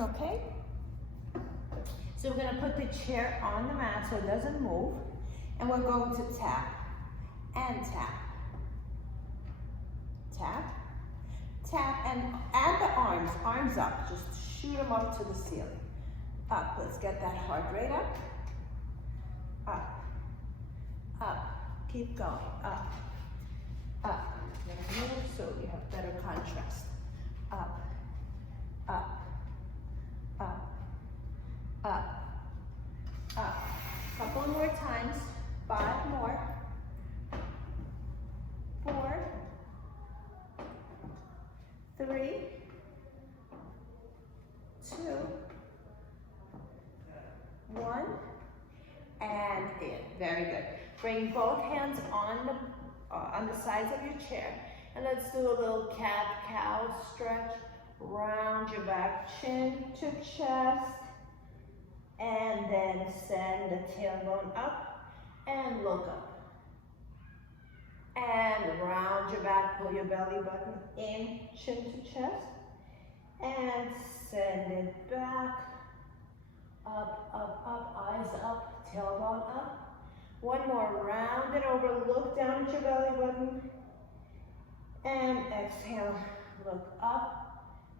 Okay? So we're going to put the chair on the mat so it doesn't move. And we're going to tap and tap. Tap, tap, and add the arms up. Just shoot them up to the ceiling. Up, let's get that heart rate up. Up, up, keep going, up, up. Then move so you have better contrast. Up, up, up, up, up. Couple more times, 5 more. 4, 3, 2, 1, and in. Very good. Bring both hands on the sides of your chair, and let's do a little cat-cow stretch. Round your back, chin to chest, and then send the tailbone up and look up. And round your back, pull your belly button in, chin to chest, and send it back, up, up, up, eyes up, tailbone up. One more, round it over, look down at your belly button, and exhale, look up,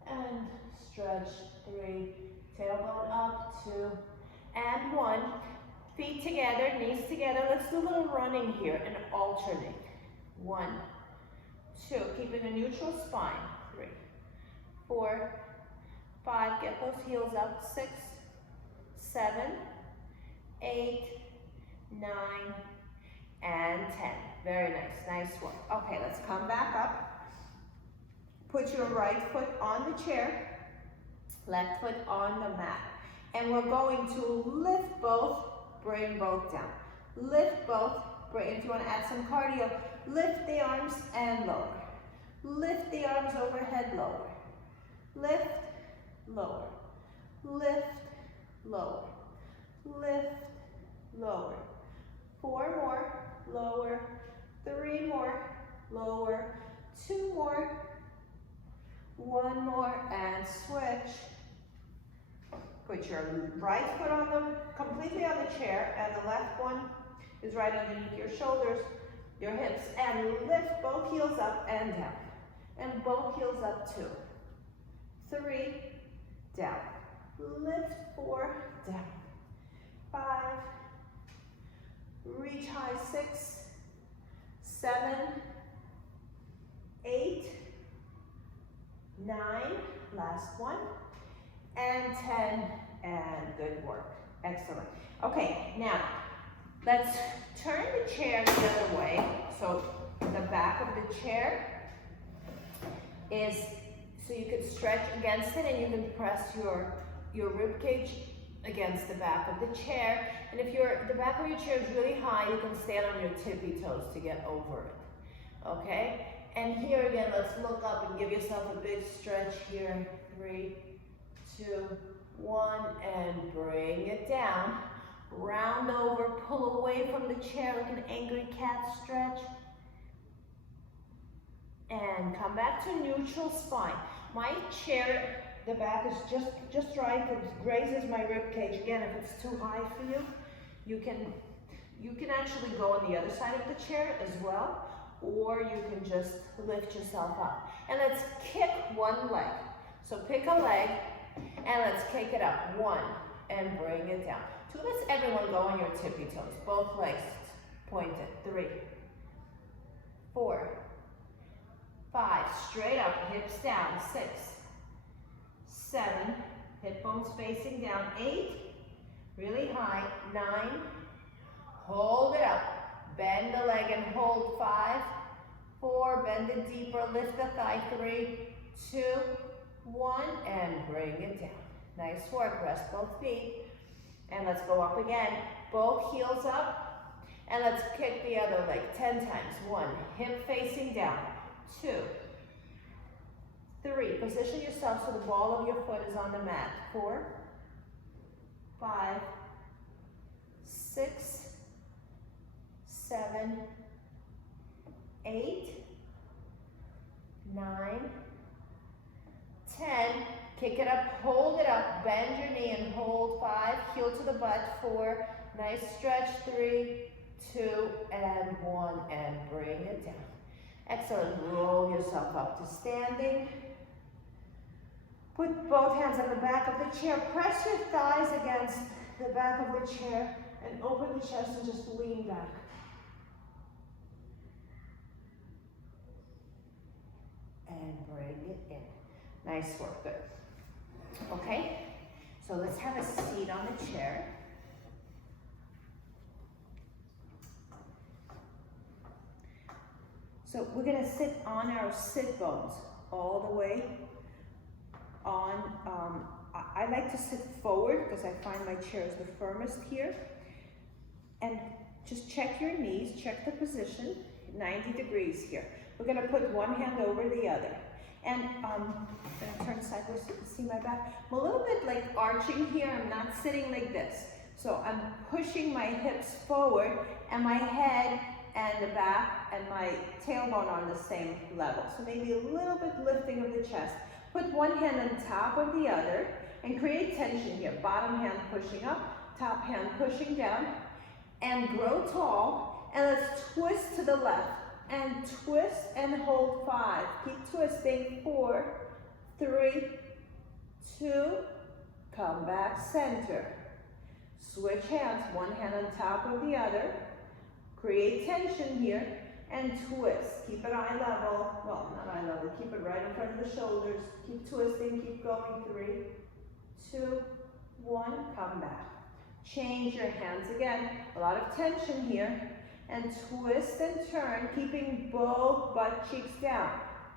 and stretch. 3, tailbone up, 2, and 1. Feet together, knees together. Let's do a little running here and alternate. 1, 2, keeping a neutral spine. 3, 4, 5, get those heels up. 6, 7, 8, 9, and 10. Very nice, nice work. Okay, let's come back up. Put your right foot on the chair, left foot on the mat. And we're going to lift both, bring both down. Lift both, bring, if you want to add some cardio, lift the arms and lower. Lift the arms overhead, lower. Lift, lower. Lift, lower. Lift, lower. 4 more, lower. 3 more, lower. 2 more. 1 more, and switch. Put your right foot on completely on the chair, and the left one is right underneath your shoulders, your hips, and lift both heels up and down. And both heels up, 2, 3, down. Lift, 4, down. 5, reach high, 6, 7, 8, 9, last one, and 10, and good work. Excellent. Okay, now let's turn the chair the other way. So the back of the chair is, so you can stretch against it, and you can press your rib cage against the back of the chair. And if the back of your chair is really high, you can stand on your tippy toes to get over it. Okay? And here again, let's look up and give yourself a big stretch here. 3, 2, 1, and bring it down. Round over, pull away from the chair like an angry cat stretch. And come back to neutral spine. My chair, the back is just right. It grazes my rib cage. Again, if it's too high for you, you can actually go on the other side of the chair as well, or you can just lift yourself up. And let's kick one leg. So pick a leg, and let's kick it up. 1, and bring it down. 2, let's everyone go on your tippy toes. Both legs pointed. 3, 4, 5, straight up, hips down. 6, 7, hip bones facing down. 8, really high. 9, hold it up. Bend the leg and hold. 5, 4, bend it deeper, lift the thigh. 3, 2, 1, and bring it down. Nice work, rest both feet. And let's go up again. Both heels up, and let's kick the other leg 10 times. 1, hip facing down. 2, 3, position yourself so the ball of your foot is on the mat. 4, 5, 6, 7, 8, 9, 10. Kick it up, hold it up, bend your knee and hold 5, heel to the butt, 4, nice stretch, 3, 2, and 1, and bring it down. Excellent, roll yourself up to standing. Put both hands on the back of the chair, press your thighs against the back of the chair, and open the chest and just lean back. And bring it in. Nice work, good. Okay, so let's have a seat on the chair. So we're gonna sit on our sit bones all the way on. I like to sit forward because I find my chair is the firmest here. And just check your knees, check the position, 90 degrees here. We're gonna put one hand over the other. And I'm gonna turn sideways so you can see my back. I'm a little bit like arching here, I'm not sitting like this. So I'm pushing my hips forward and my head and the back and my tailbone on the same level. So maybe a little bit lifting of the chest. Put one hand on top of the other and create tension here. Bottom hand pushing up, top hand pushing down, and grow tall. And let's twist to the left. And twist and hold 5. Keep twisting. 4, 3, 2, come back center. Switch hands, one hand on top of the other. Create tension here and twist. Keep it eye level. Well, not eye level. Keep it right in front of the shoulders. Keep twisting, keep going. 3, 2, 1, come back. Change your hands again. A lot of tension here. And twist and turn, keeping both butt cheeks down.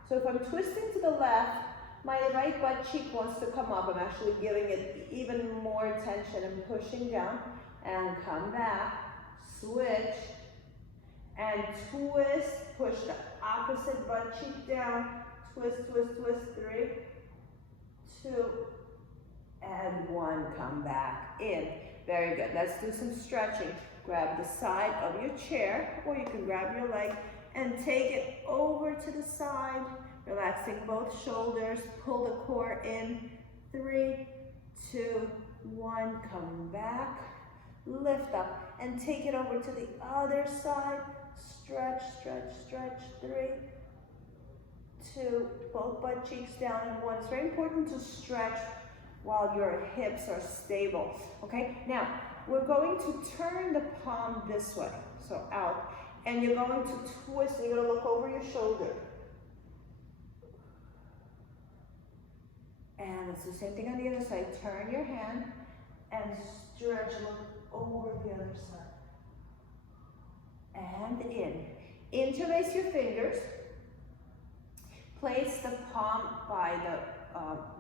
So if I'm twisting to the left, my right butt cheek wants to come up. I'm actually giving it even more tension and pushing down. And come back, switch, and twist, push the opposite butt cheek down. Twist, twist, twist, 3, 2, and 1, come back in. Very good, let's do some stretching. Grab the side of your chair, or you can grab your leg and take it over to the side, relaxing both shoulders, pull the core in, 3, 2, 1, come back, lift up, and take it over to the other side, stretch, stretch, stretch, 3, 2, both butt cheeks down, and 1. It's very important to stretch while your hips are stable, okay? Now, we're going to turn the palm this way, so out, and you're going to twist, and you're gonna look over your shoulder. And it's the same thing on the other side. Turn your hand and stretch, look over the other side. And in. Interlace your fingers. Place the palm by the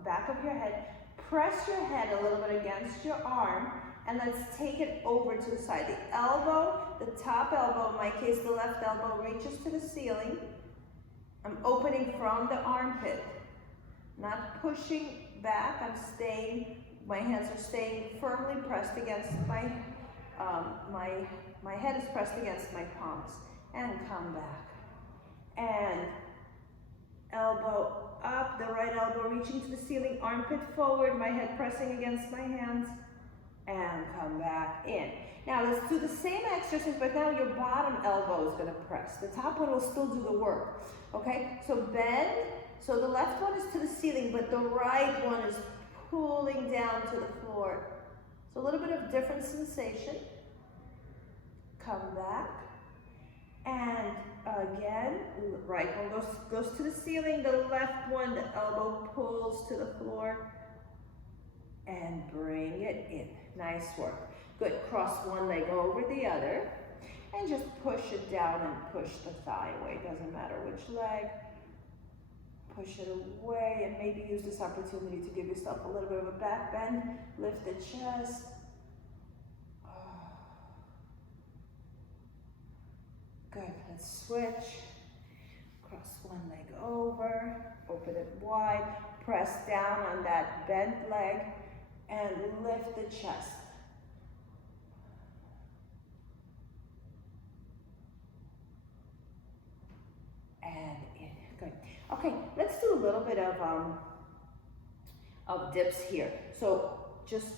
back of your head. Press your head a little bit against your arm, and let's take it over to the side. The elbow, the top elbow, in my case the left elbow, reaches to the ceiling. I'm opening from the armpit, not pushing back. I'm staying, my hands are staying firmly pressed against my head is pressed against my palms. And come back. And elbow up, the right elbow reaching to the ceiling, armpit forward, my head pressing against my hands, and come back in. Now let's do the same exercise, but now your bottom elbow is gonna press. The top one will still do the work, okay? So bend, so the left one is to the ceiling, but the right one is pulling down to the floor. So a little bit of different sensation. Come back, and again, right one goes to the ceiling, the left one, the elbow pulls to the floor, and bring it in. Nice work. Good, cross one leg over the other, and just push it down and push the thigh away. Doesn't matter which leg. Push it away, and maybe use this opportunity to give yourself a little bit of a back bend. Lift the chest. Good, let's switch. Cross one leg over, open it wide, press down on that bent leg, and lift the chest. And in, good. Okay, let's do a little bit of of dips here. So just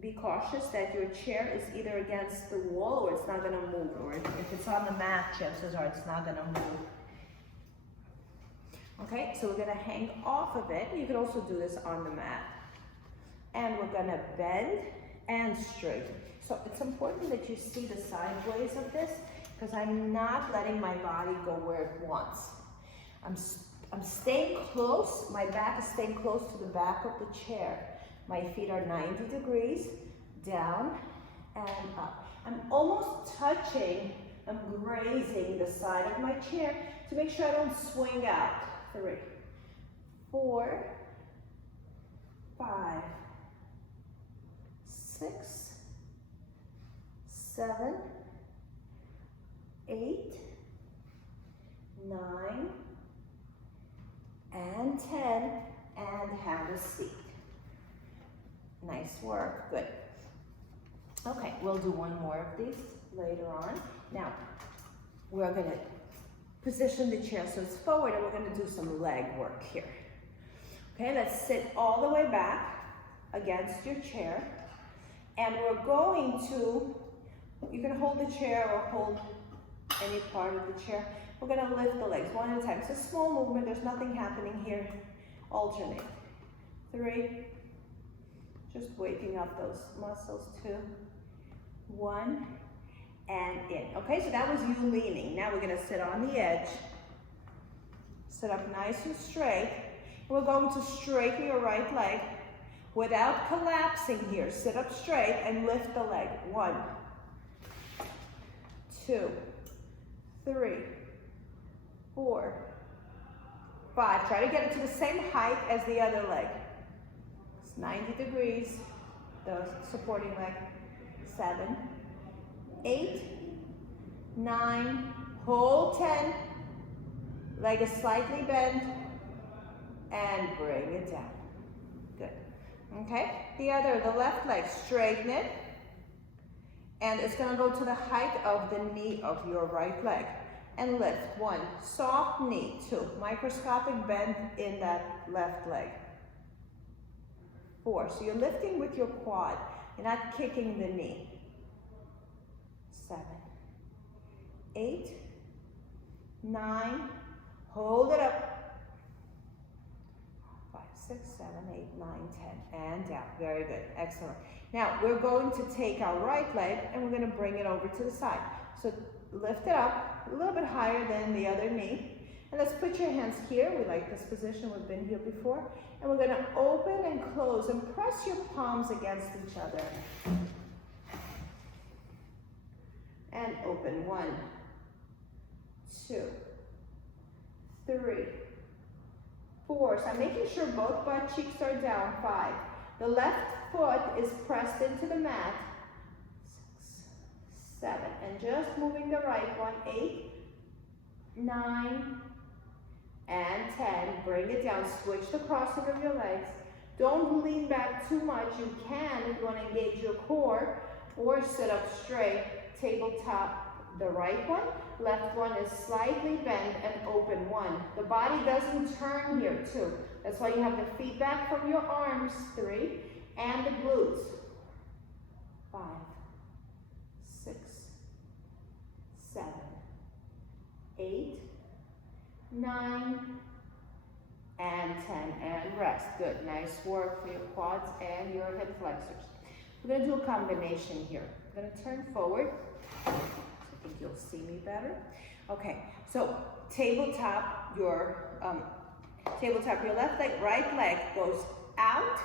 be cautious that your chair is either against the wall or it's not gonna move, or if it's on the mat, chances are it's not gonna move. Okay, so we're gonna hang off of it. You could also do this on the mat. And we're gonna bend and straighten. So it's important that you see the sideways of this, because I'm not letting my body go where it wants. I'm staying close, my back is staying close to the back of the chair. My feet are 90 degrees, down and up. I'm almost touching, I'm grazing the side of my chair to make sure I don't swing out. 3, 4, 5, 6, 7, 8, 9, and 10, and have a seat. Nice work, good. Okay, we'll do one more of these later on. Now, we're gonna position the chair so it's forward, and we're gonna do some leg work here. Okay, let's sit all the way back against your chair, and we're going to, you can hold the chair or hold any part of the chair. We're gonna lift the legs one at a time. It's a small movement, there's nothing happening here. Alternate. 3, just waking up those muscles. 2, 1, and in. Okay, so that was you leaning. Now we're gonna sit on the edge. Sit up nice and straight. We're going to straighten your right leg without collapsing here. Sit up straight and lift the leg. 1, 2, 3, 4, 5. Try to get it to the same height as the other leg. It's 90 degrees, the supporting leg. 7, 8, 9, hold 10. Leg is slightly bent, and bring it down. Good. Okay, the left leg, straighten it, and it's gonna go to the height of the knee of your right leg. And lift. 1, soft knee. 2, microscopic bend in that left leg. 4, so you're lifting with your quad. You're not kicking the knee. 7, 8, 9, hold it up. 5, 6, 7, 8, 9, 10, and down. Very good, excellent. Now we're going to take our right leg and we're going to bring it over to the side. So lift it up a little bit higher than the other knee. And let's put your hands here. We like this position, we've been here before. And we're gonna open and close and press your palms against each other. And open. 1, 2, 3, 4. So I'm making sure both butt cheeks are down. 5. The left foot is pressed into the mat. 6, 7, and just moving the right one. 8, 9, and 10. Bring it down. Switch the crossing of your legs. Don't lean back too much. You can if you want to engage your core, or sit up straight. Tabletop, the right one. Left one is slightly bent and open. 1. The body doesn't turn here. 2. That's why you have the feedback from your arms. 3. And the glutes. 5, 6, 7, 8, 9, and 10, and rest. Good, nice work for your quads and your hip flexors. We're gonna do a combination here. I'm gonna turn forward. I think you'll see me better. Okay, so tabletop your left leg, right leg goes out,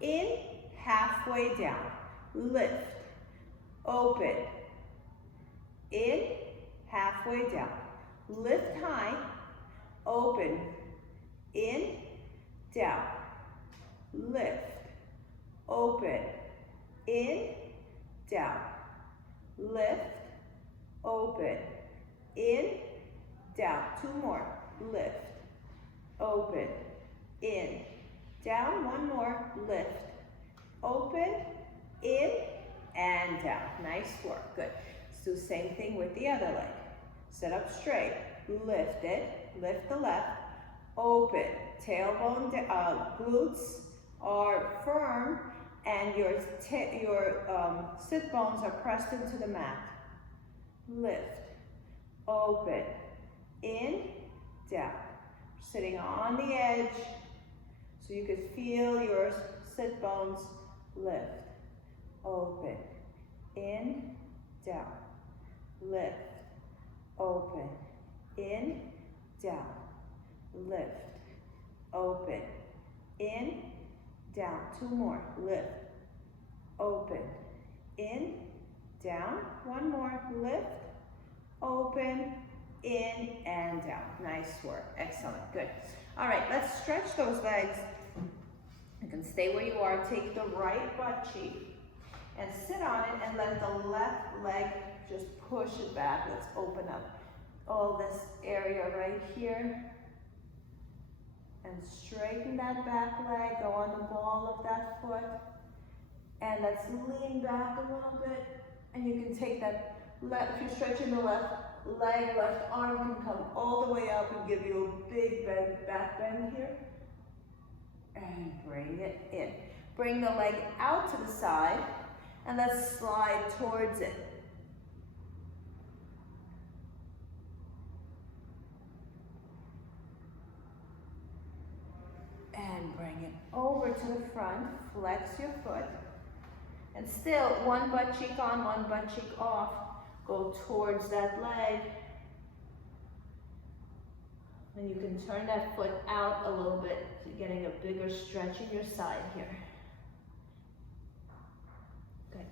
in, halfway down. Lift, open, in, halfway down. Lift high, open, in, down. Lift, open, in, down. Lift, open, in, down. 2 more. Lift, open, in, down. 1 more. Lift, open, in, and down. Nice work. Good. Let's do the same thing with the other leg. Sit up straight. Lift it. Lift the left. Open. Tailbone, glutes, are firm and your sit bones are pressed into the mat. Lift, open, in, down. Sitting on the edge so you could feel your sit bones lift, open, in, down, lift, open, in, down, lift, open, in, down. Two more, lift, open, in, down. One more, lift, open, in, and down. Nice work, excellent, good. All right, let's stretch those legs. You can stay where you are, take the right butt cheek and sit on it and let the left leg just push it back. Let's open up all this area right here. And straighten that back leg, go on the ball of that foot. And let's lean back a little bit. And you can take that left, if you're stretching the left leg, left arm can come all the way up and give you a big back bend here. And bring it in. Bring the leg out to the side and let's slide towards it. And bring it over to the front, flex your foot. And still, one butt cheek on, one butt cheek off. Go towards that leg. And you can turn that foot out a little bit, so you're getting a bigger stretch in your side here. Good.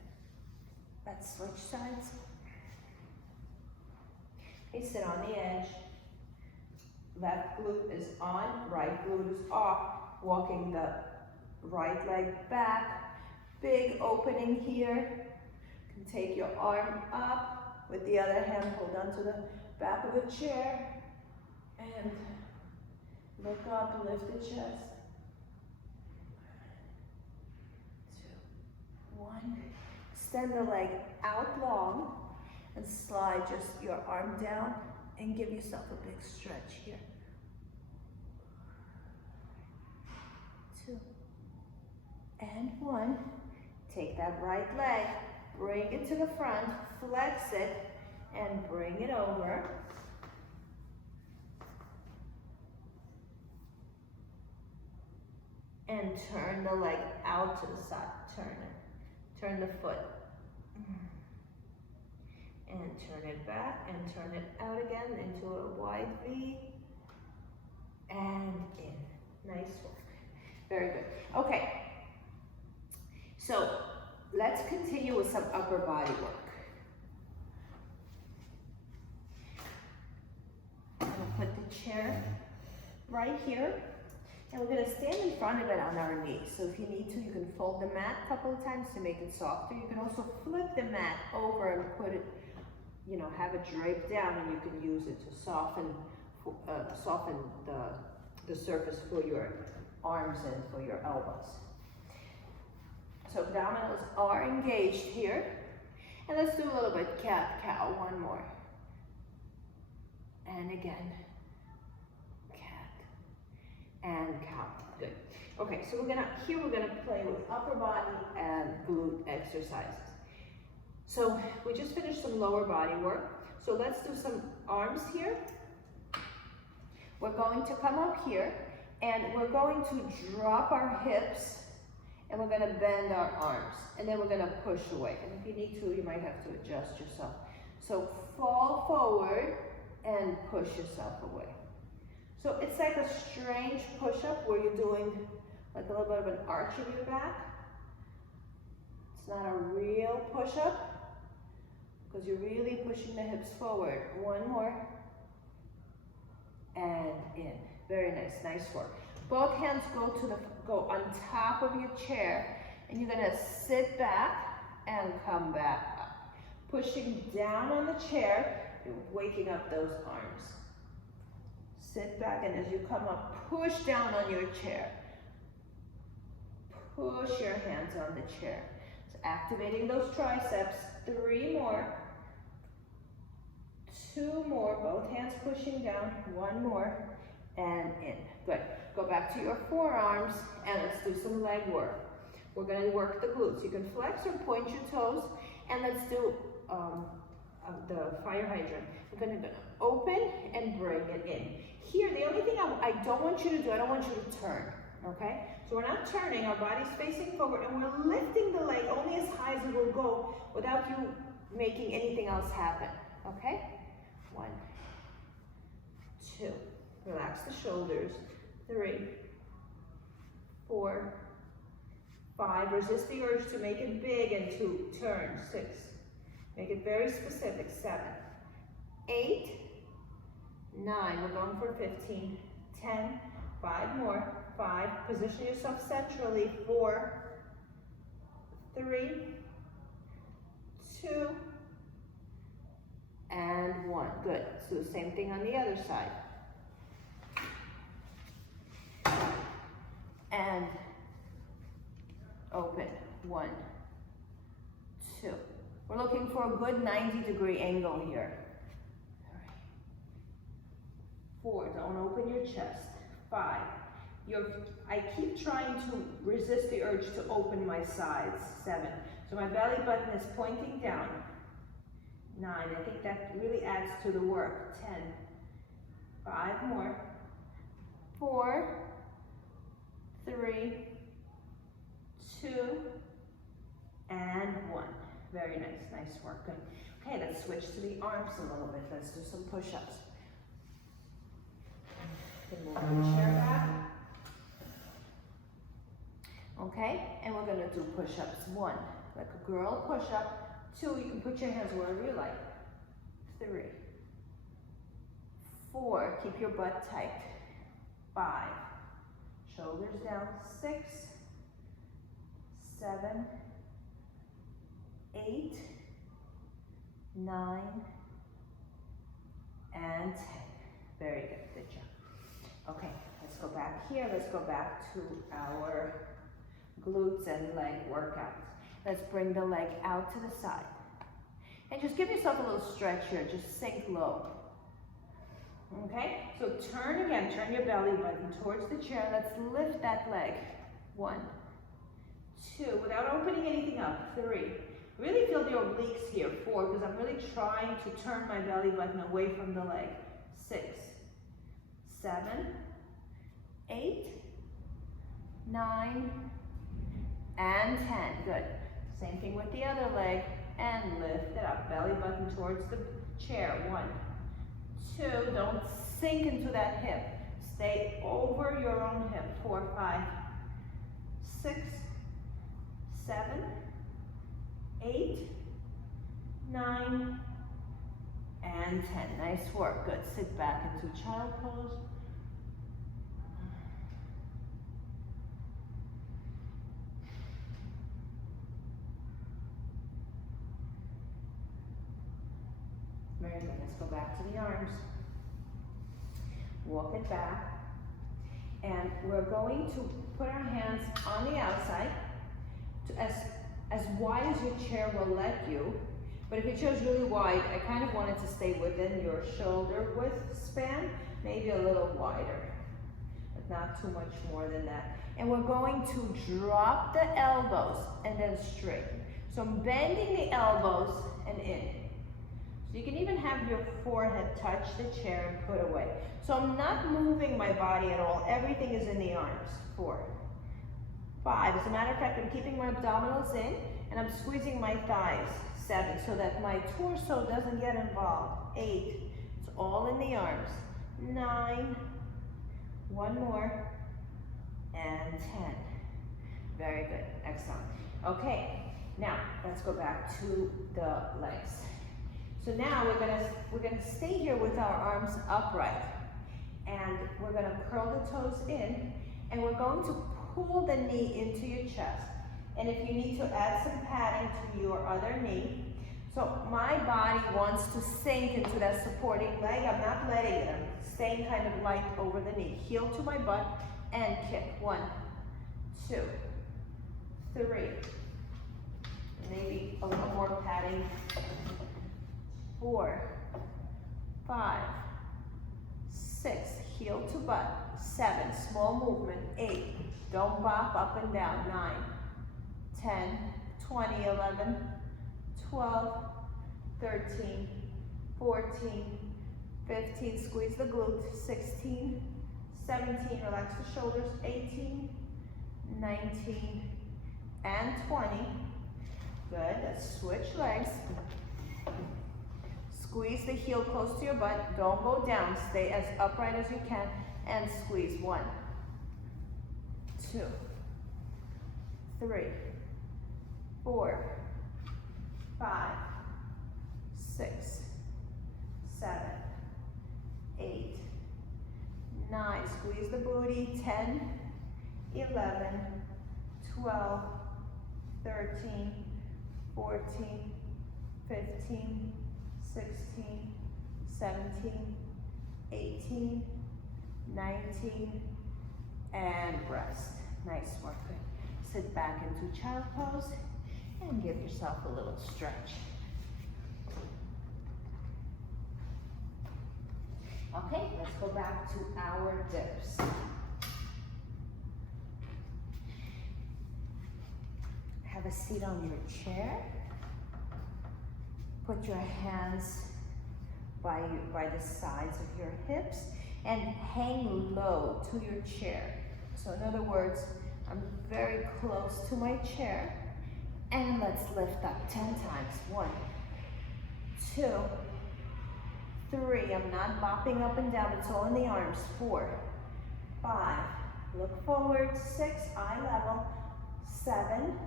Let's switch sides. Okay, sit on the edge. Left glute is on, right glute is off. Walking the right leg back. Big opening here. You can take your arm up. With the other hand, hold on to the back of the chair. And look up, lift the chest. 2, 1. Extend the leg out long and slide just your arm down and give yourself a big stretch here. 2 and 1. Take that right leg, bring it to the front, flex it, and bring it over. And turn the leg out to the side. Turn it. Turn the foot. And turn it back and turn it out again into a wide V. And in. Nice work. Very good. Okay. So let's continue with some upper body work. I'm going to put the chair right here. And we're going to stand in front of it on our knees. So if you need to, you can fold the mat a couple of times to make it softer. You can also flip the mat over and put it, have it draped down, and you can use it to soften the surface for your arms and for your elbows. So abdominals are engaged here. And let's do a little bit cat-cow, one more. And again. And cow. Good. Okay, so we're gonna play with upper body and glute exercises. So we just finished some lower body work. So let's do some arms here. We're going to come up here and we're going to drop our hips and we're gonna bend our arms. And then we're gonna push away. And if you need to, you might have to adjust yourself. So fall forward and push yourself away. So it's like a strange push-up where you're doing like a little bit of an arch of your back. It's not a real push-up because you're really pushing the hips forward. One more. And in. Very nice, nice work. Both hands go on top of your chair and you're gonna sit back and come back up. Pushing down on the chair, you're waking up those arms. Sit back, and as you come up, push down on your chair. Push your hands on the chair. So activating those triceps. 3 more. 2 more. Both hands pushing down. 1 more. And in. Good. Go back to your forearms and let's do some leg work. We're going to work the glutes. You can flex or point your toes, and let's do the fire hydrant. We're going to open and bring it in. Here, the only thing I don't want you to do, I don't want you to turn, okay? So we're not turning, our body's facing forward, and we're lifting the leg only as high as it will go without you making anything else happen, okay? 1, 2, relax the shoulders, 3, 4, 5, resist the urge to make it big and to turn, 6, make it very specific, 7, 8, 9, we're going for 15, 10, 5 more, 5, position yourself centrally, 4, 3, 2, and 1, good. Let's do the same thing on the other side. And open, 1, 2. We're looking for a good 90-degree angle here. 4, don't open your chest. 5, I keep trying to resist the urge to open my sides. 7, so my belly button is pointing down. 9, I think that really adds to the work. 10, 5 more. 4, 3, 2, and 1. Very nice, nice work, good. Okay, let's switch to the arms a little bit. Let's do some push-ups. Move the chair back. Okay, and we're gonna do push-ups. 1, like a girl push-up. 2, you can put your hands wherever you like. 3, 4, keep your butt tight. 5, shoulders down. 6, 7, 8, 9, and 10. Very good, good job. Okay, let's go back here. Let's go back to our glutes and leg workouts. Let's bring the leg out to the side. And just give yourself a little stretch here. Just sink low. Okay, so turn again. Turn your belly button towards the chair. Let's lift that leg. 1, 2, without opening anything up. 3, really feel the obliques here. 4, because I'm really trying to turn my belly button away from the leg. 6, 7, 8, 9, and 10. Good. Same thing with the other leg. And lift it up. Belly button towards the chair. 1, 2. Don't sink into that hip. Stay over your own hip. 4, 5, 6, 7, 8, 9, and 10. Nice work. Good. Sit back into child pose. Very good. Let's go back to the arms. Walk it back. And we're going to put our hands on the outside to as wide as your chair will let you. But if your chair is really wide, I kind of want it to stay within your shoulder width span, maybe a little wider, but not too much more than that. And we're going to drop the elbows and then straighten. So I'm bending the elbows and in. So you can even have your forehead touch the chair and put away. So I'm not moving my body at all. Everything is in the arms. 4, 5. As a matter of fact, I'm keeping my abdominals in and I'm squeezing my thighs. 7, so that my torso doesn't get involved. 8, it's all in the arms. 9, 1 more, and 10. Very good, excellent. Okay, now let's go back to the legs. So now we're gonna stay here with our arms upright, and we're gonna curl the toes in, and we're going to pull the knee into your chest. And if you need to add some padding to your other knee, so my body wants to sink into that supporting leg. I'm not letting it. I'm staying kind of light over the knee. Heel to my butt and kick. 1, 2, 3. Maybe a little more padding. 4, 5, 6, 6, heel to butt. 7, small movement. 8, don't bop up and down. 9, 10, 20, 11, 12, 13, 14, 15, squeeze the glute. 16, 17, relax the shoulders. 18, 19, and 20. Good, let's switch legs. Squeeze the heel close to your butt. Don't go down. Stay as upright as you can and squeeze. 1, 2, 3, 4, 5, 6, 7, 8, 9. Squeeze the booty. 10, 11, 12, 13, 14, 15, 16, 17, 18, 19, and rest. Nice work. Sit back into child pose and give yourself a little stretch. Okay, let's go back to our dips. Have a seat on your chair. Put your hands by the sides of your hips and hang low to your chair. So in other words, I'm very close to my chair, and let's lift up 10 times. 1, 2, 3. I'm not bopping up and down, it's all in the arms. 4, 5, look forward. 6, eye level. 7,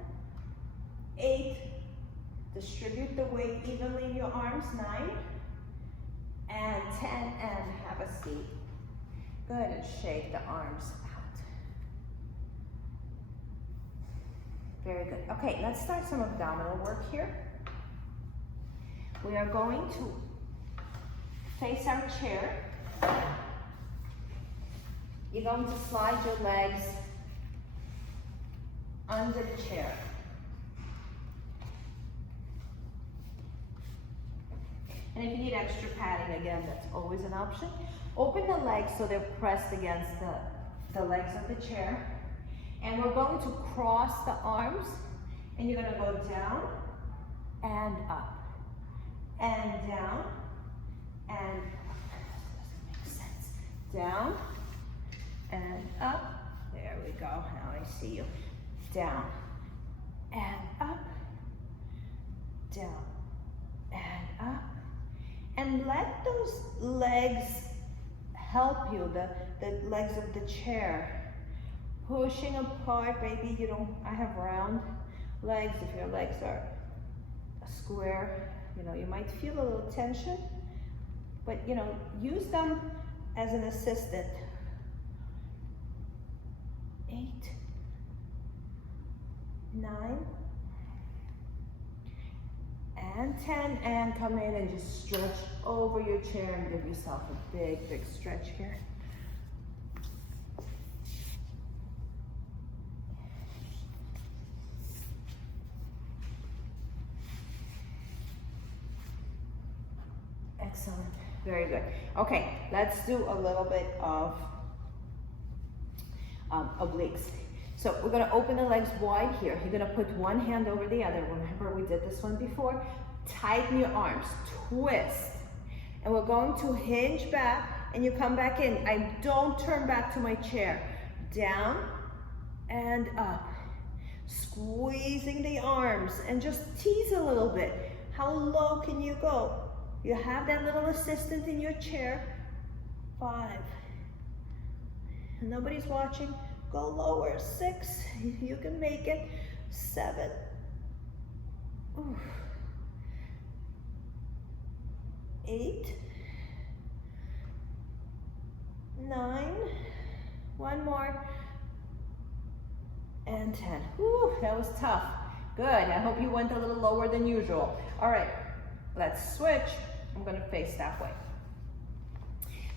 8, distribute the weight evenly in your arms. 9, and 10, and have a seat. Go ahead and shake the arms out. Very good. Okay, let's start some abdominal work here. We are going to face our chair. You're going to slide your legs under the chair. And if you need extra padding, again, that's always an option. Open the legs so they're pressed against the legs of the chair. And we're going to cross the arms, and you're going to go down and up, and down, and up. Doesn't make sense. Down and up. There we go. Now I see you. Down and up, down and up. And let those legs help you, the legs of the chair. Pushing apart, baby. I have round legs. If your legs are square, you might feel a little tension, but use them as an assistant. 8, 9, and 10, and come in and just stretch over your chair and give yourself a big, big stretch here. Excellent, very good. Okay, let's do a little bit of obliques. So we're gonna open the legs wide here. You're gonna put one hand over the other. Remember, we did this one before. Tighten your arms, twist. And we're going to hinge back, and you come back in. I don't turn back to my chair. Down and up. Squeezing the arms, and just tease a little bit. How low can you go? You have that little assistant in your chair. 5. Nobody's watching. Go lower. 6. You can make it. 7. Ooh. 8. 9. One more. And 10. Whew, that was tough. Good. I hope you went a little lower than usual. All right, let's switch. I'm going to face that way.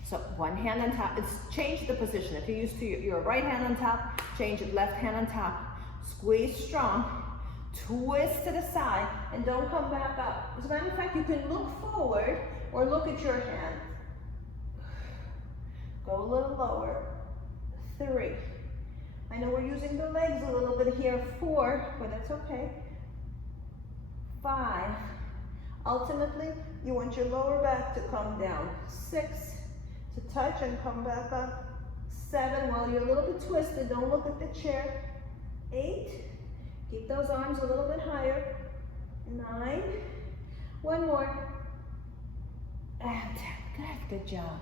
So one hand on top. It's change the position. If you're used to your right hand on top, change it, left hand on top. Squeeze strong. Twist to the side, and don't come back up. As a matter of fact, you can look forward or look at your hand. Go a little lower. 3. I know we're using the legs a little bit here. 4, but that's okay. 5. Ultimately, you want your lower back to come down. 6, to touch and come back up. 7, while you're a little bit twisted, don't look at the chair. 8, keep those arms a little bit higher. 9, one more. And 10, good job.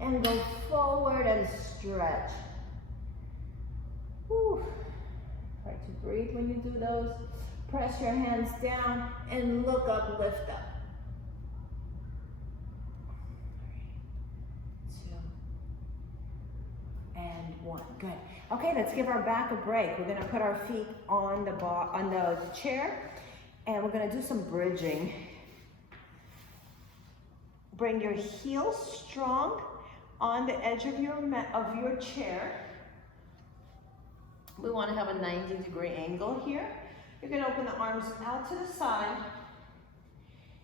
And go forward and stretch. Whew. Try to breathe when you do those. Press your hands down and look up, lift up. 3, 2, and 1. Good. Okay, let's give our back a break. We're going to put our feet on the chair, and we're going to do some bridging. Bring your heels strong on the edge of your chair. We want to have a 90-degree angle here. You're going to open the arms out to the side.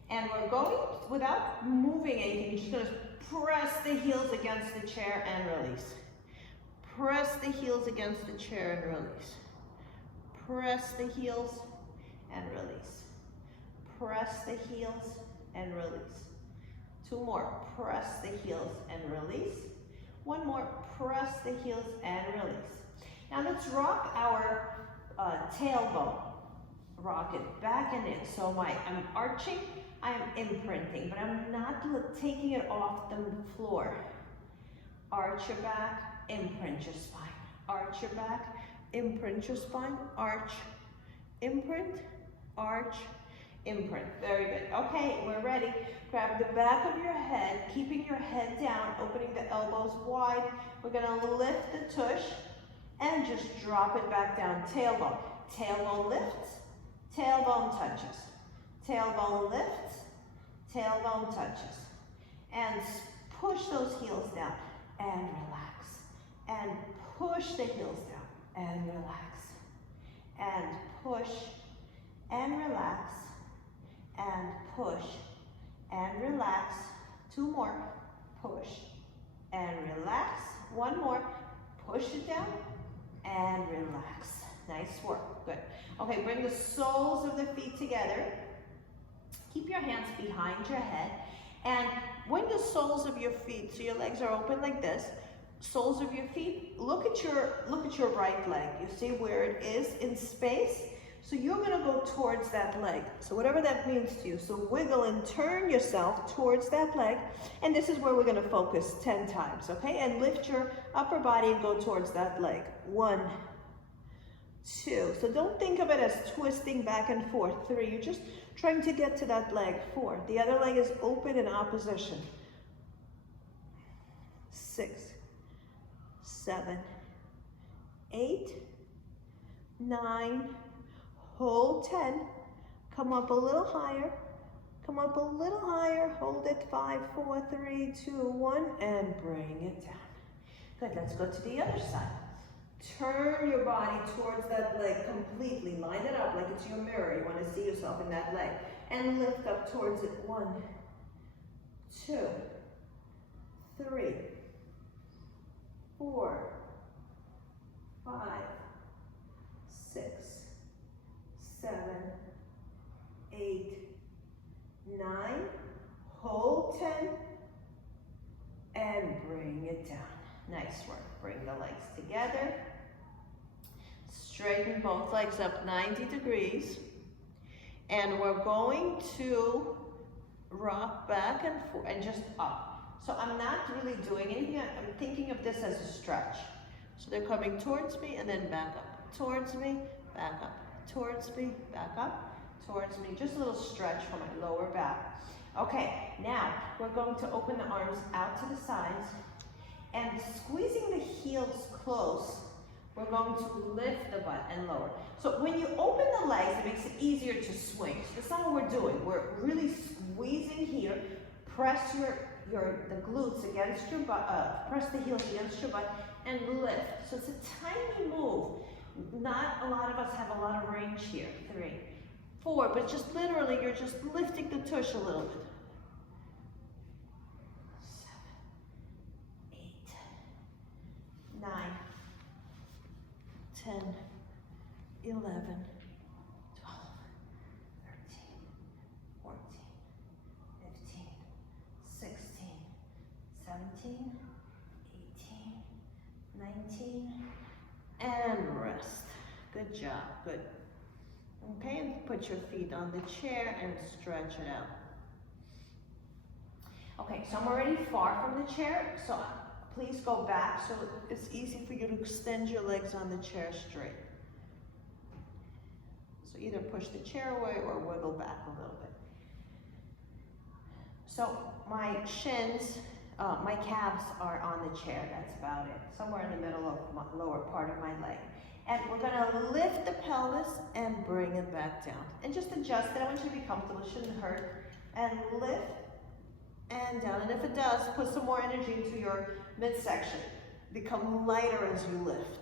And we're going, without moving anything, you're just going to press the heels against the chair and release. Press the heels against the chair and release. Press the heels and release. Press the heels and release. 2 more. Press the heels and release. 1 more. Press the heels and release. Now let's rock our tailbone. Rock it back and in. So I'm arching, I'm imprinting, but I'm not taking it off the floor. Arch your back, imprint your spine. Arch your back, imprint your spine. Arch, imprint, arch, imprint. Very good. Okay, we're ready. Grab the back of your head, keeping your head down, opening the elbows wide. We're gonna lift the tush and just drop it back down. Tailbone. Tailbone lifts, tailbone touches. Tailbone lifts, tailbone touches. And push those heels down and relax. And push the heels down and relax. And push and relax. And push and relax. 2 more. Push and relax. 1 more. Push it down and relax. Nice work. Good. Okay, bring the soles of the feet together. Keep your hands behind your head. And when the soles of your feet, so your legs are open like this, soles of your feet, look at your right leg. You see where it is in space? So you're going to go towards that leg. So whatever that means to you. So wiggle and turn yourself towards that leg. And this is where we're going to focus 10 times, okay? And lift your upper body and go towards that leg. 1, 2. So don't think of it as twisting back and forth. 3. You're just trying to get to that leg. 4. The other leg is open in opposition. 6, 7, 8, 9. Hold 10. Come up a little higher. Come up a little higher. Hold it. 5, 4, 3, 2, 1, and bring it down. Good. Let's go to the other side. Turn your body towards that leg completely. Line it up like it's your mirror. You want to see yourself in that leg. And lift up towards it. 1, 2, 3, 4, 5, 6, 7, 8, 9. Hold 10. And bring it down. Nice work. Bring the legs together. Straighten both legs up 90 degrees. And we're going to rock back and forth and just up. So I'm not really doing anything. I'm thinking of this as a stretch. So they're coming towards me and then back up. Towards me, back up. Towards me, back up. Towards me. Just a little stretch for my lower back. Okay, now we're going to open the arms out to the sides. And squeezing the heels close, we're going to lift the butt and lower. So when you open the legs, it makes it easier to swing. So that's not what we're doing. We're really squeezing here. Press the glutes against your butt, press the heels against your butt and lift. So it's a tiny move. Not a lot of us have a lot of range here. 3, 4, but just literally you're just lifting the tush a little bit. 7, 8, 9, 10, 11, 12, 13, 14, 15, 16, 17, 18, 19, and rest. Good job, good. Okay, and put your feet on the chair and stretch it out. Okay, so I'm already far from the chair, so please go back so it's easy for you to extend your legs on the chair straight. So either push the chair away or wiggle back a little bit. So my shins, my calves are on the chair, that's about it. Somewhere in the middle of my lower part of my leg. And we're gonna lift the pelvis and bring it back down. And just adjust it, I want you to be comfortable, it shouldn't hurt. And lift and down. And if it does, put some more energy into your midsection. Become lighter as you lift.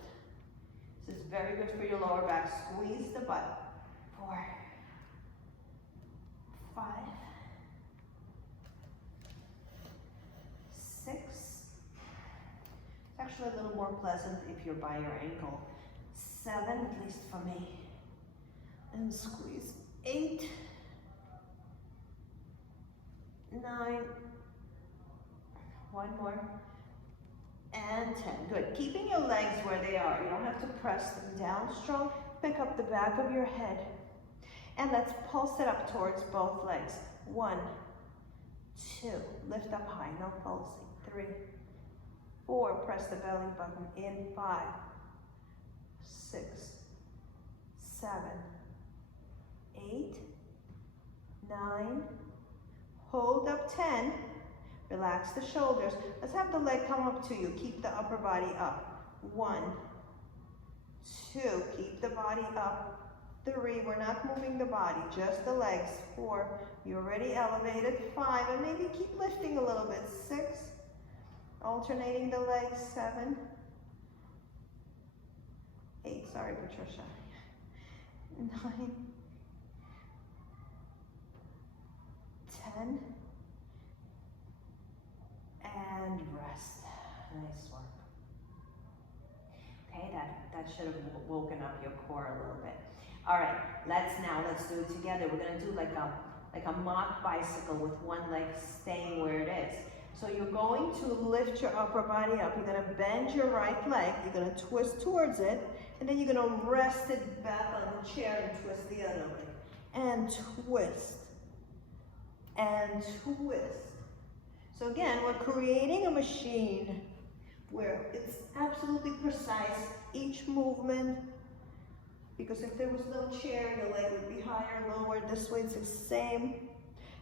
This is very good for your lower back. Squeeze the butt. 4, 5, 6. It's actually a little more pleasant if you're by your ankle. 7, at least for me. And squeeze. 8, 9, one more, and 10. Good. Keeping your legs where they are. You don't have to press them down strong. Pick up the back of your head. And let's pulse it up towards both legs. 1, 2. Lift up high, no pulsing. 3, 4. Press the belly button in. 5, 6, 7, 8, 9. Hold up 10. Relax the shoulders. Let's have the leg come up to you. Keep the upper body up. 1, 2. Keep the body up. 3. We're not moving the body, just the legs. 4. You're already elevated. 5. And maybe keep lifting a little bit. 6. Alternating the legs. 7. 8. Sorry, Patricia. 9. 10. And rest. Nice work. Okay, that should have woken up your core a little bit. All right, let's do it together. We're gonna do like a mock bicycle with one leg staying where it is. So you're going to lift your upper body up. You're gonna bend your right leg. You're gonna twist towards it, and then you're gonna rest it back on the chair and twist the other leg. And twist. And twist. So again, we're creating a machine where it's absolutely precise, each movement, because if there was no chair, the leg would be higher, lower. This way it's the same,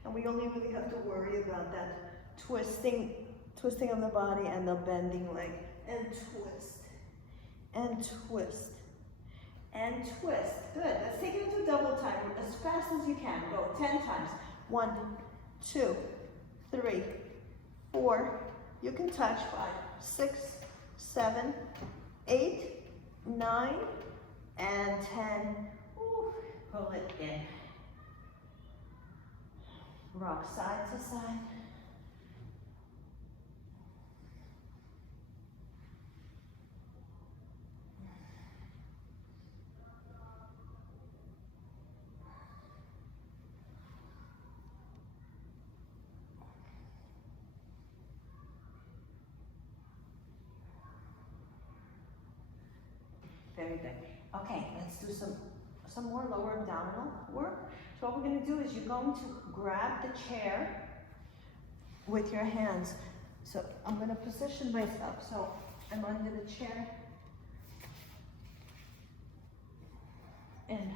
and we only really have to worry about that twisting of the body and the bending leg. And twist, and twist, and twist. Good, let's take it into double time, as fast as you can. Go 10 times. 1, 2, 3, 4, you can touch. 5, 6, 7, 8, 9, and 10. Ooh, pull it in. Rock side to side. Very good. Okay, let's do some more lower abdominal work. So what we're going to do is you're going to grab the chair with your hands. So I'm going to position myself so I'm under the chair and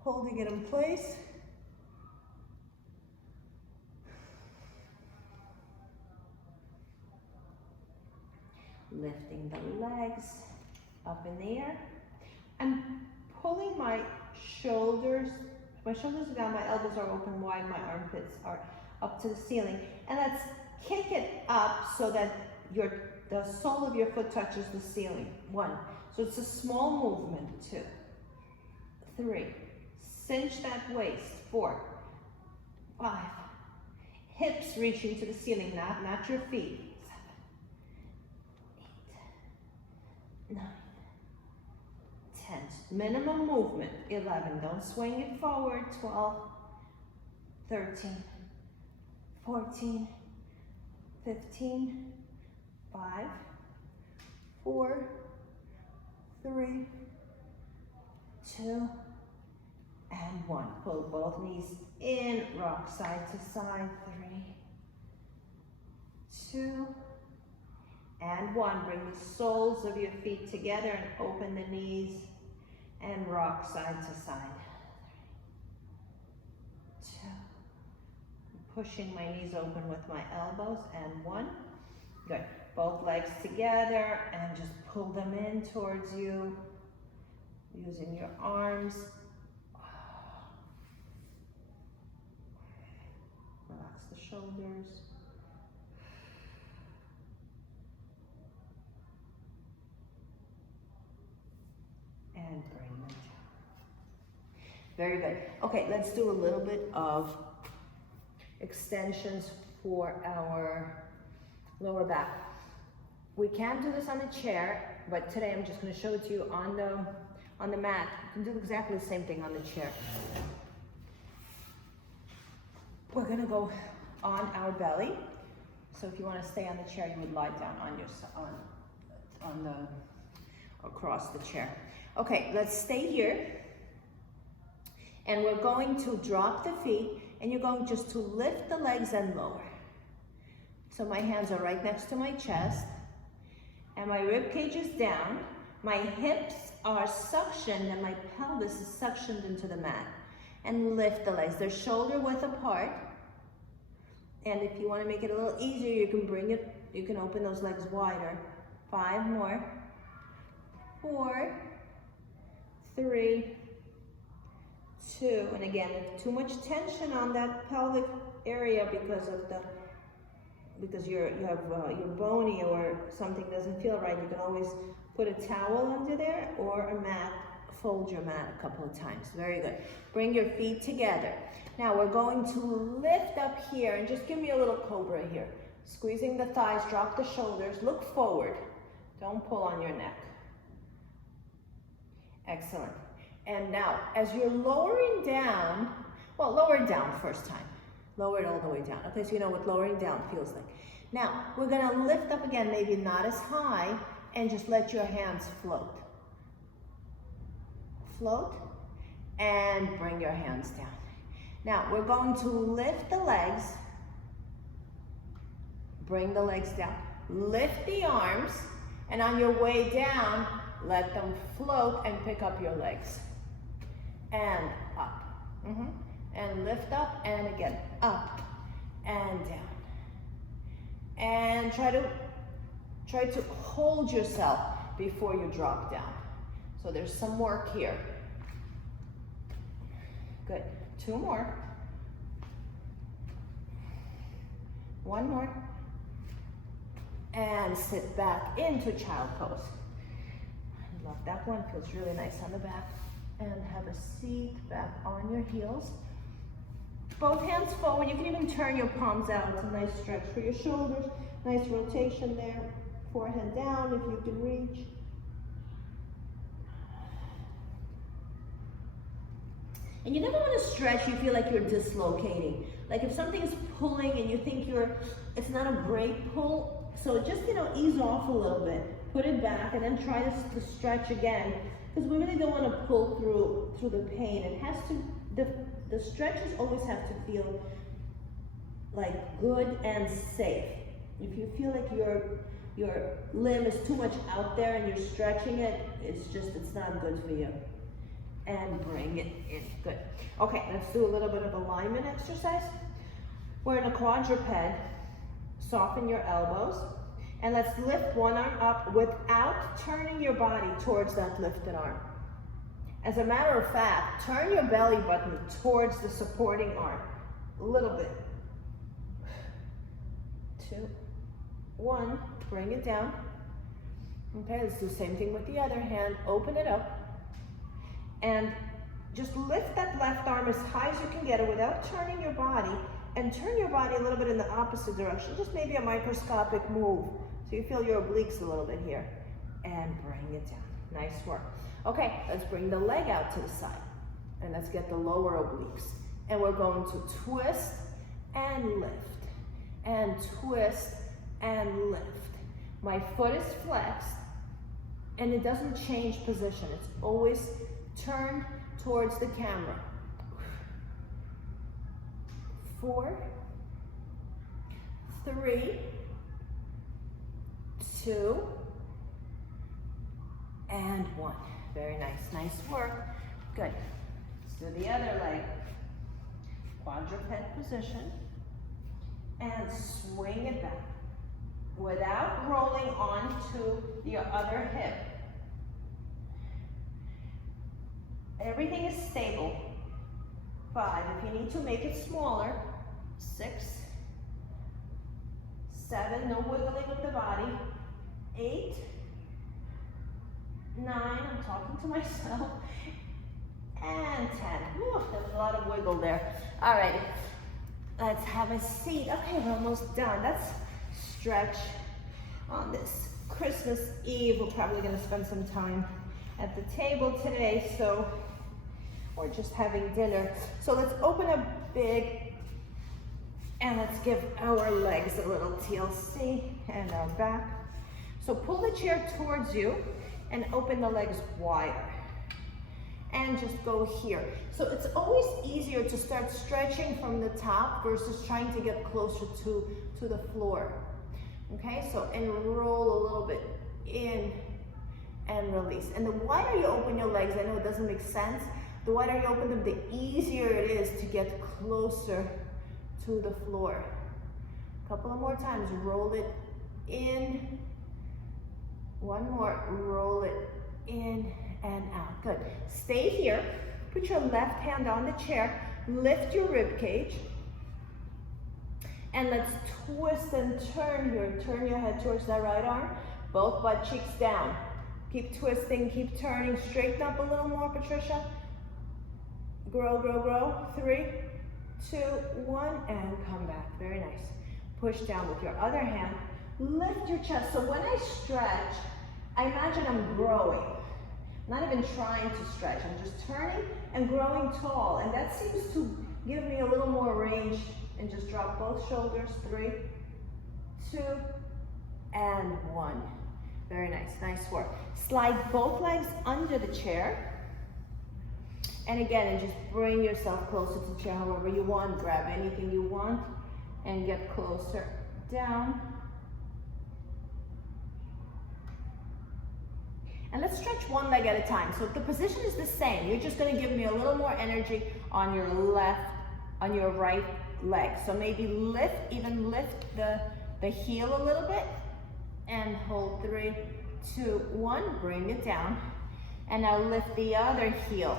holding it in place. Lifting the legs up in the air. I'm pulling my shoulders are down, my elbows are open wide, my armpits are up to the ceiling. And let's kick it up so that the sole of your foot touches the ceiling. 1. So it's a small movement. 2, 3. Cinch that waist. 4, 5. Hips reaching to the ceiling, not your feet. 7, 9, 10. Minimum movement. 11. Don't swing it forward. 12, 13, 14, 15, 5, 4, 3, 2, and 1. Pull both knees in, rock side to side. 3, 2, and 1. Bring the soles of your feet together and open the knees and rock side to side. 3, 2. Pushing my knees open with my elbows, and 1. Good. Both legs together and just pull them in towards you using your arms. Relax the shoulders. And bring them down. Very good. Okay, let's do a little bit of extensions for our lower back. We can do this on a chair, but today I'm just going to show it to you on the mat. You can do exactly the same thing on the chair. We're going to go on our belly. So if you want to stay on the chair, you would lie down on your across the chair. Okay, let's stay here. And we're going to drop the feet, and you're going just to lift the legs and lower. So my hands are right next to my chest, and my rib cage is down. My hips are suctioned, and my pelvis is suctioned into the mat. And lift the legs. They're shoulder width apart. And if you want to make it a little easier, you can you can open those legs wider. 5 more. 4, 3, 2, and again, if too much tension on that pelvic area because you're bony or something doesn't feel right, you can always put a towel under there or a mat. Fold your mat a couple of times. Very good. Bring your feet together. Now we're going to lift up here and just give me a little cobra here. Squeezing the thighs, drop the shoulders, look forward. Don't pull on your neck. Excellent. And now, as you're lowering down, well, lower it down first time. Lower it all the way down. Okay, so you know what lowering down feels like. Now, we're gonna lift up again, maybe not as high, and just let your hands float. Float, and bring your hands down. Now, we're going to lift the legs, bring the legs down. Lift the arms, and on your way down, let them float and pick up your legs. And up. And lift up, and again, up and down. And try to hold yourself before you drop down. So there's some work here. Good. 2 more. 1 more. And sit back into child pose. I love that one. Feels really nice on the back. And have a seat back on your heels. Both hands forward. You can even turn your palms out. It's a nice stretch for your shoulders. Nice rotation there. Forehead down if you can reach. And you never want to stretch, you feel like you're dislocating. Like if something is pulling and you think it's not a great pull, so just, ease off a little bit. Put it back and then try to stretch again. Because we really don't want to pull through the pain. It has to, the stretches always have to feel like good and safe. If you feel like your limb is too much out there and you're stretching it, it's not good for you. And bring it in. Good. Okay, let's do a little bit of alignment exercise. We're in a quadruped. Soften your elbows. And let's lift one arm up without turning your body towards that lifted arm. As a matter of fact, turn your belly button towards the supporting arm. A little bit. 2, 1. Bring it down. Okay, let's do the same thing with the other hand. Open it up. And just lift that left arm as high as you can get it without turning your body, and turn your body a little bit in the opposite direction, just maybe a microscopic move. So you feel your obliques a little bit here. and bring it down. Nice work. Okay, let's bring the leg out to the side. And let's get the lower obliques. And we're going to twist and lift. And twist and lift. My foot is flexed and it doesn't change position. It's always turned towards the camera. 4, 3, 2, and 1. Very nice, nice work. Good. Let's do the other leg. Quadruped position. And swing it back without rolling onto your other hip. Everything is stable. 5, if you need to make it smaller. 6, 7, no wiggling with the body. 8, 9, I'm talking to myself. And 10. Whew, there's a lot of wiggle there. All right, let's have a seat. Okay, we're almost done. Let's stretch on this Christmas Eve. We're probably gonna spend some time at the table today, so or just having dinner. So let's open up big and let's give our legs a little TLC and our back. So pull the chair towards you and open the legs wider. And just go here. So it's always easier to start stretching from the top versus trying to get closer to the floor. Okay, so and roll a little bit in and release. And the wider you open your legs, I know it doesn't make sense, the wider you open them, the easier it is to get closer to the floor. A couple of more times, roll it in. One more, roll it in and out. Good. Stay here. Put your left hand on the chair. Lift your rib cage. And let's twist and turn here. Turn your head towards that right arm. Both butt cheeks down. Keep twisting, keep turning. Straighten up a little more, Patricia. Grow, grow, grow. 3, 2, 1, and come back. Very nice. Push down with your other hand. Lift your chest. So when I stretch, I imagine I'm growing. Not even trying to stretch. I'm just turning and growing tall. And that seems to give me a little more range. And just drop both shoulders. 3, 2, and 1. Very nice. Nice work. Slide both legs under the chair. And again, and just bring yourself closer to the chair however you want. Grab anything you want and get closer down. And let's stretch one leg at a time. So if the position is the same, you're just going to give me a little more energy on your right leg. So maybe lift, even lift the heel a little bit and hold 3, 2, 1, bring it down. And now lift the other heel.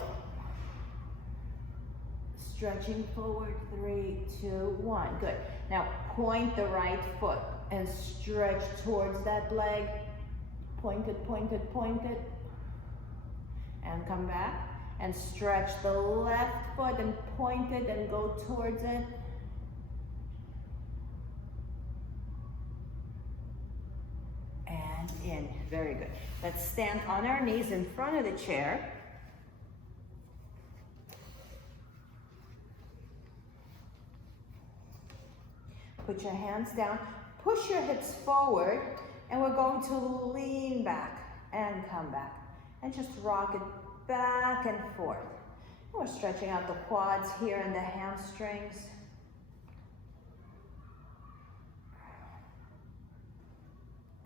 Stretching forward, 3, 2, 1, good. Now point the right foot and stretch towards that leg. Pointed, pointed, pointed. And come back. And stretch the left foot and point it and go towards it. And in. Very good. Let's stand on our knees in front of the chair. Put your hands down. Push your hips forward. And we're going to lean back and come back. And just rock it back and forth. And we're stretching out the quads here and the hamstrings.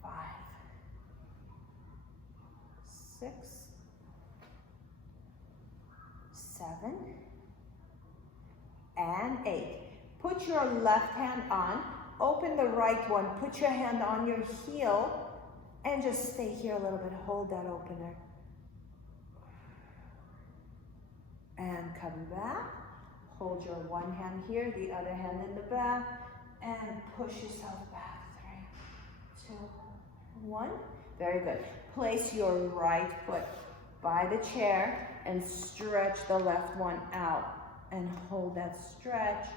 5, 6, 7, and 8. Put your left hand on. Open the right one, put your hand on your heel, and just stay here a little bit. Hold that opener. And come back. Hold your one hand here, the other hand in the back, and push yourself back. 3, 2, 1. Very good. Place your right foot by the chair and stretch the left one out. And hold that stretch.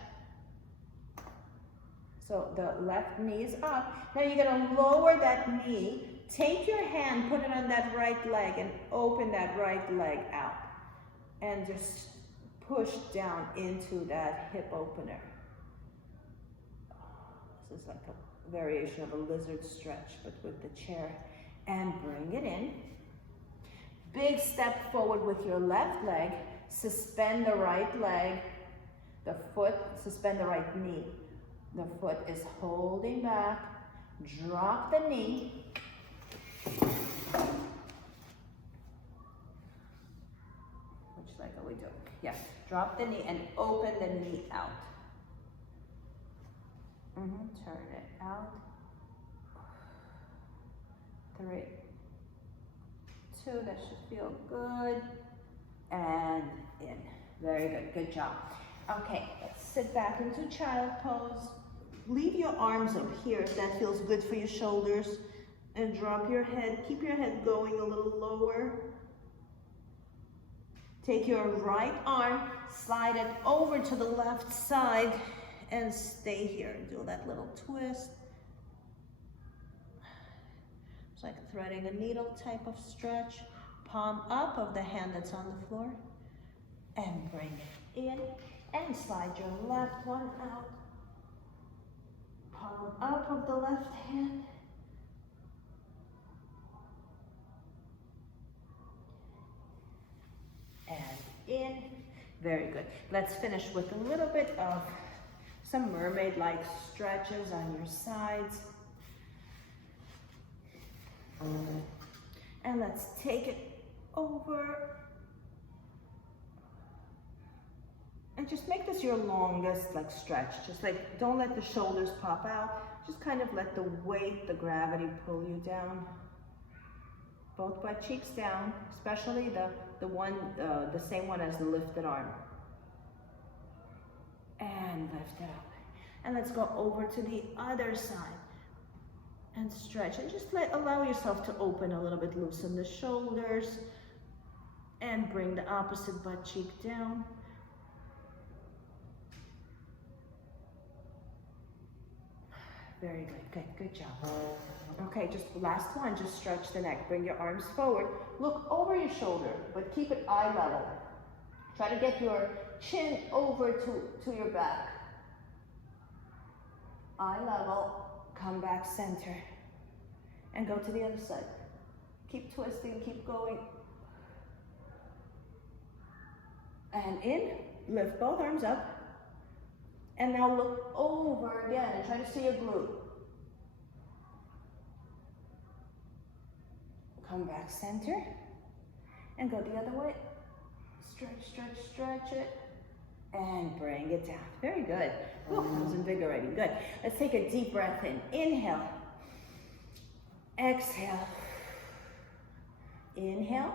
So the left knee is up. Now you're gonna lower that knee. Take your hand, put it on that right leg and open that right leg out. And just push down into that hip opener. This is like a variation of a lizard stretch, but with the chair. And bring it in. Big step forward with your left leg. Suspend the right leg. The foot, suspend the right knee. The foot is holding back. Drop the knee. Which leg are we doing? Yes. Drop the knee and open the knee out. Turn it out. 3, 2, that should feel good. And in. Very good. Good job. Okay, let's sit back into child pose. Leave your arms up here if that feels good for your shoulders. And drop your head. Keep your head going a little lower. Take your right arm, slide it over to the left side, and stay here. Do that little twist. It's like threading a needle type of stretch. Palm up of the hand that's on the floor. And bring it in. And slide your left one out. Palm up of the left hand. And in. Very good. Let's finish with a little bit of some mermaid-like stretches on your sides. And let's take it over. And just make this your longest stretch. Just don't let the shoulders pop out. Just kind of let the weight, the gravity pull you down. Both butt cheeks down, especially the same one as the lifted arm. And lift it up. And let's go over to the other side. And stretch. And just allow yourself to open a little bit. Loosen the shoulders. And bring the opposite butt cheek down. Very good, good job. Okay, just last one, just stretch the neck. Bring your arms forward. Look over your shoulder, but keep it eye level. Try to get your chin over to your back. Eye level, come back center. And go to the other side. Keep twisting, keep going. And in, lift both arms up. And now look over again and try to see your glute. Come back center. And go the other way. Stretch, stretch, stretch it. And bring it down. Very good. Ooh, that was invigorating. Good. Let's take a deep breath in. Inhale. Exhale. Inhale.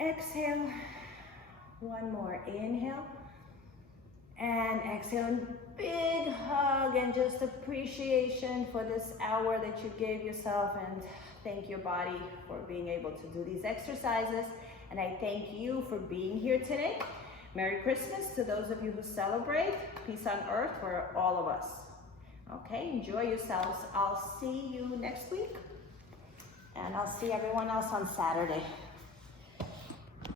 Exhale. One more. Inhale. And exhale, and big hug and just appreciation for this hour that you gave yourself, and thank your body for being able to do these exercises. And I thank you for being here today. Merry Christmas to those of you who celebrate. Peace on earth for all of us. Okay, enjoy yourselves. I'll see you next week, and I'll see everyone else on Saturday.